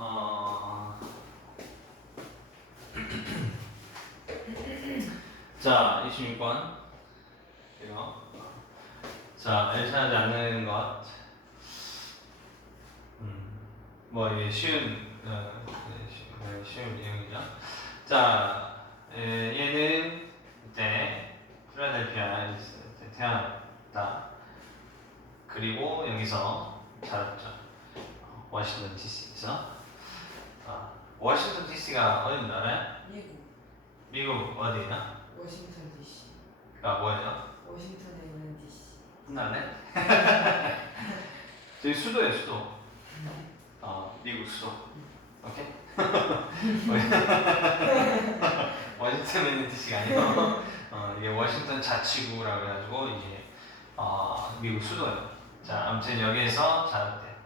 어... 자, 26번. 이거. 자, 일치하지 않는 것. 음, 뭐, 이게 쉬운, 어, 네, 쉬- 네, 쉬운 내용이죠. 자, 에, 얘는 이때 필라델피아에 태어났다. 그리고 여기서 자랐죠. 어, 워싱턴 DC에서. 아, 워싱턴 DC가 어디 나라야? 미국 미국 어디나? 워싱턴 DC 가 뭐예요? 워싱턴에 있는 DC 혼나네? 저기 수도예요 수도 어 미국 수도 오케이? 워싱턴에 있는 DC가 아니고 어, 이게 워싱턴 자치구라고 해가지고 이게 어, 미국 수도예요 자 아무튼 여기에서 자랐대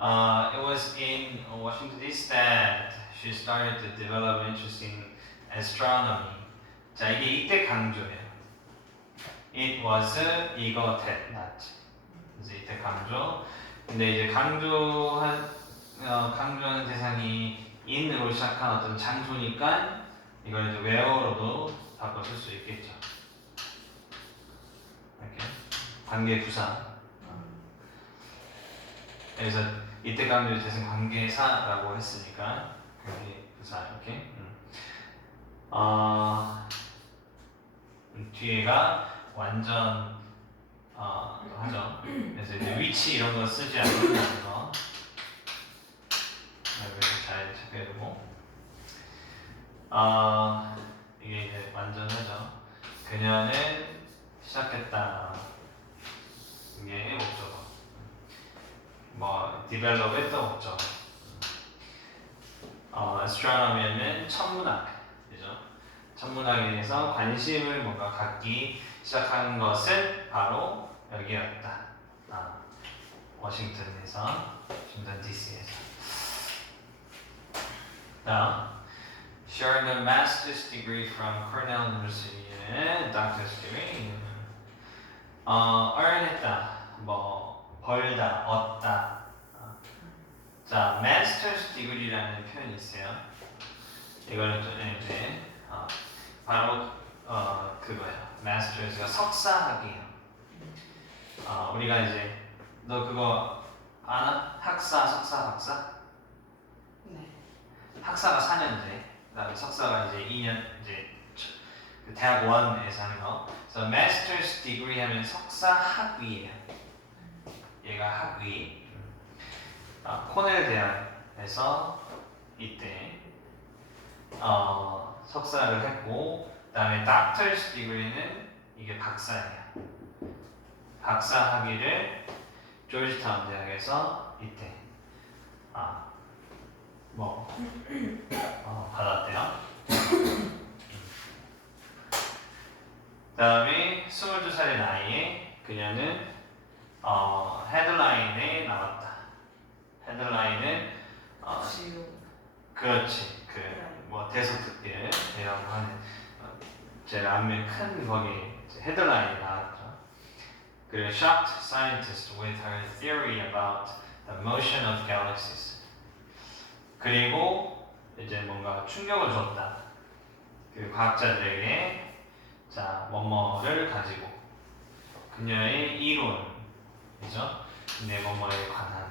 uh, It was in Washington DC that she started to develop interest in astronomy 자 이게 이때 강조예요 It was 이거 that not 이제 이때 강조 근데 이제 강조한 어, 강조하는 대상이 in으로 시작한 어떤 장소니까 이걸 이제 where로도 바꿔 쓸 수 있겠죠 이렇게 관계 부사 그래서 이때 강조 대상 관계사라고 했으니까 관계 부사 이렇게 음. 어, 음, 뒤에가 완전 어, 하죠. 그래서 이제 위치 이런 거 쓰지 않는 거. 여기서 잘 체크해두고. 어, 이게 이제 완전 하죠. 그녀는 시작했다. 이게 목 뭐 develop 했던 목적어. 어, astronomy는 천문학, 그죠? 천문학에 대해서 관심을 뭔가 갖기 시작한 것은 바로 여기였다. 아, 워싱턴에서, 워싱턴 DC에서. 다음, she earned a master's degree from Cornell University의 doctor's degree. 어, earn 했다. 뭐, 벌다, 얻다. 어. 자, master's degree라는 표현이 있어요. 이거는 좀 이제 어, 바로 어 그거예요. masters가 석사학이에요. 어, 우리가 이제 너 그거 아나? 학사, 석사, 박사? 네 학사가 4년제, 그다음에 석사가 이제 2년 이제 저- 그 대학 원에서 하는 거. 그래서 master's degree 하면 석사 학위예요. 얘가 학위. 아, 코넬 대학에서 이때 어, 석사를 했고, 그다음에 doctor's degree는 이게 박사예요. 박사 학위를 조지타운 대학에서 이때 아, 뭐 어, 받았대요. 그다음에 22살의 나이에 그녀는 어, 헤드라인에 나왔다. 헤드라인은 어, 지우 그렇지. 그 뭐 대서특필 대라고 하는 어, 제일 안면 큰 거기 이제 헤드라인이 나왔죠. 그 shocked scientist with her theory about the motion of galaxies. 그리고 이제 뭔가 충격을 줬다. 그 과학자들에게 자 뭐뭐를 가지고 그녀의 이론이죠. 내 뭐뭐에 관한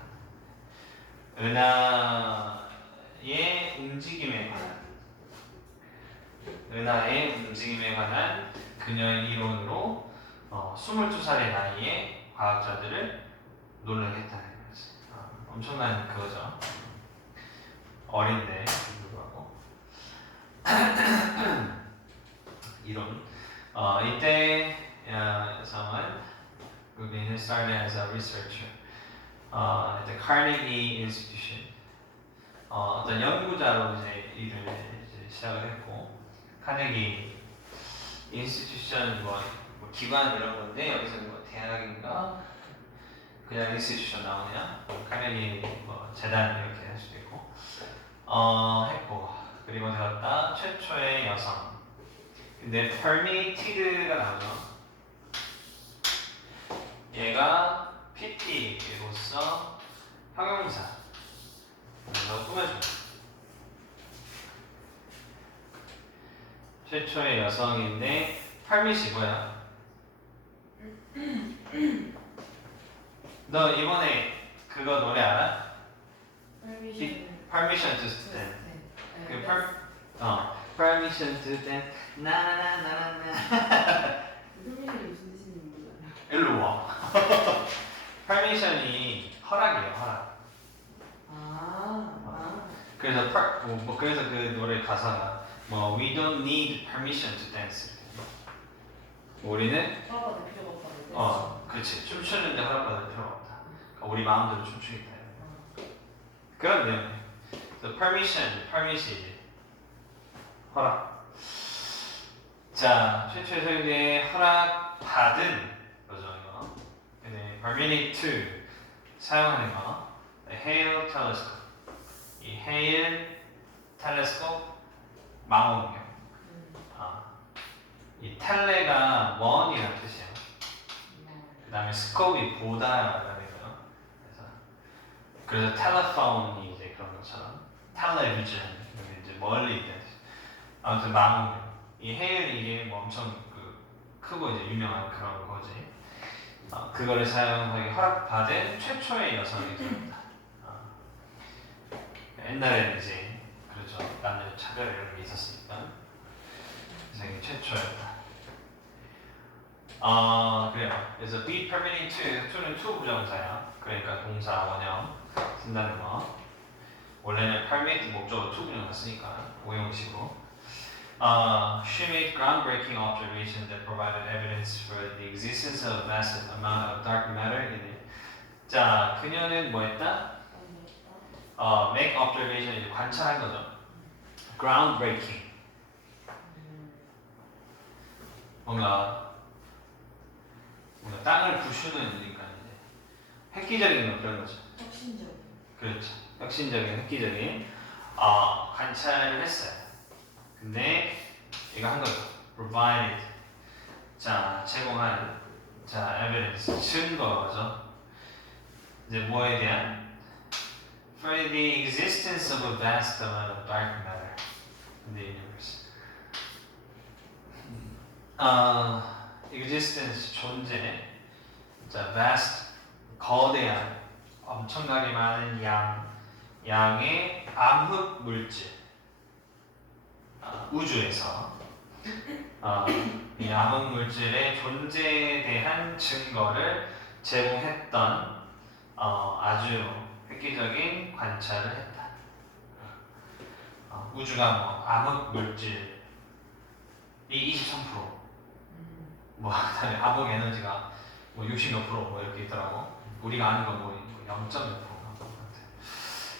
은하의 움직임에 관한 은하의 움직임에 관한 그녀의 이론으로 어, 22살의 나이에 과학자들을 놀라게 했다는 거지. 어, 엄청난 그거죠. 어린데 불구하고 이론. 어, 이때 어, 성은 그는 started as a researcher. 어, 이제 Carnegie Institution. 어, 어떤 연구자로 이제 일을 이제 시작을 했고 카네기 인스티튜션 뭐, 뭐 기관 이런 건데 여기서 뭐 대학인가? 그냥 인스티튜션 나오냐? 카네기 뭐 재단 이렇게 할 수도 있고. 어 했고. 그리고 되었다. 최초의 여성. 근데 permitted가 나오죠. 얘가 PT로서 형용사. 그래서 꾸며져 최초의 여성인데 뭐야? 너 이번에 그거 노래 알아? permission to. 네. 그 per, 어, permission to. 나나나나나. permission이 무슨 뜻인지 모르잖아. 일로 와. permission이 허락이에요, 허락. 아, 아. 그래서 per, 뭐, 뭐 그래서 그 노래 가사가 뭐 we don't need permission to dance. 우리는 허락받을 필요가 없다. 어, 그렇지. 춤추는데 허락받을 필요가 없다. 그러니까 우리 마음대로 춤추겠다. 그런 내용. 그래서 permission, permit이 허락. 자, 최초의 설계에 허락 받은 거죠. 근데 permitted to 사용하는 거. Hale telescope. 이 Hale telescope 망원경. 음. 아, 이 텔레가 먼이라는 뜻이에요. 네. 그 다음에 스코프이 보다라는 거예요. 그래서 그래서 텔레폰이 이제 그런 것처럼 텔레비전 이제 멀리 있는 뜻. 아무튼 망원경. 이 헤일이 이게 뭐 엄청 그 크고 이제 유명한 그런 거지. 어, 그거를 사용하기 허락받은 최초의 여성이 됩니다. 어. 옛날에는 이제 그렇죠 남녀 차별 이런 게 있었으니까 이게 최초였다. 아 그래요. 그래서 be permitting to, to는 to 부정사야. 그러니까 동사 원형 쓴다는 거. 원래는 permit 목적어 to 부정사 쓰니까 오형식으로. Uh, she made groundbreaking observations that provided evidence for the existence of a vast amount of dark matter in it. 자, 그녀는 뭐 했다? 어, make observation 이제 관찰한 거죠. Groundbreaking. 뭔가 뭔가 땅을 부수는 그러니까 이제 획기적인 거 그런 거죠. 혁신적. 그렇죠. 혁신적인 획기적인 어, 관찰을 했어요. 근데 이거 한 거죠. provided 자 제공한 자 evidence 증거죠. 이제 뭐에 대한 for the existence of a vast amount of dark matter in the universe. 아 existence 존재 자 vast 거대한 엄청나게 많은 양 양의 암흑 물질 아, 우주에서 아, 이 암흑 물질의 존재에 대한 증거를 제공했던 어, 아주 획기적인 관찰을 했다. 어, 우주가 뭐 암흑 물질이 23%, 음. 뭐 그다음에 암흑 에너지가 뭐 60몇 프로 뭐 이렇게 있더라고. 우리가 아는 건뭐 0.몇 프로가 같아.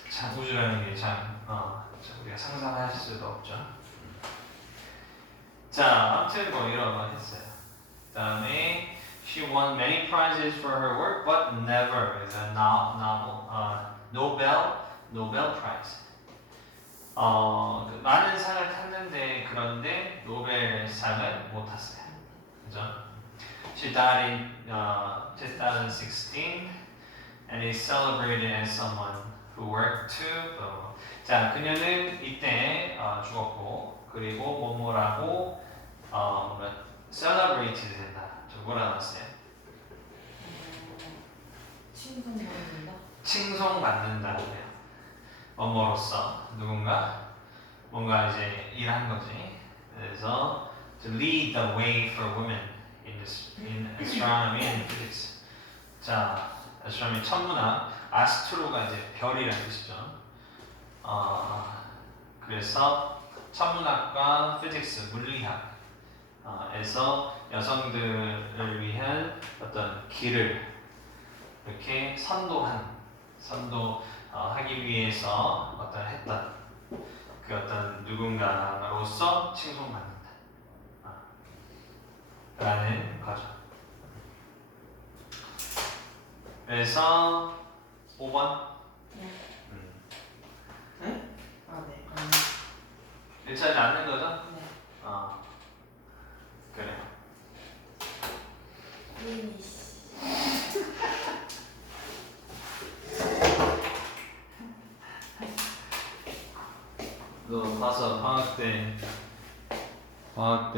참 우주라는 게참 어, 참 우리가 상상할 수도 없죠. 자, 아무튼 뭐 이런 거 했어요. 그다음에 she won many prizes for her work, but never with a no, novel, uh, Nobel Nobel Prize. 어, 그 많은 상을 탔는데 그런데 노벨상을 못 탔어요. 그죠? She died in uh, 2016 and is celebrated as someone who worked to. blah. 자, 그녀는 이때 어, 죽었고 그리고 뭐뭐라고 어, celebrated 된다. 저 뭐라 나왔어요? 칭송받는다. 칭송받는다. 뭐뭐로서 누군가 뭔가 이제 일한 거지. 그래서 to lead the way for women in, this, in astronomy and physics. 자, astronomy 천문학, 아스트로가 이제 별이라는 뜻이죠. 어, 그래서 천문학과 피직스, 물리학 어, 에서 여성들을 위한 어떤 길을 이렇게 선도한 선도 어, 하기 위해서 어떤 했던 그 어떤 누군가로서 칭송받는다 어, 라는 거죠. 그래서 5번 네. 음, 아, 네. 아, 일치하지 않는 거죠? 네. 어, 그래요. 피 너 가서 방학 때 과학 때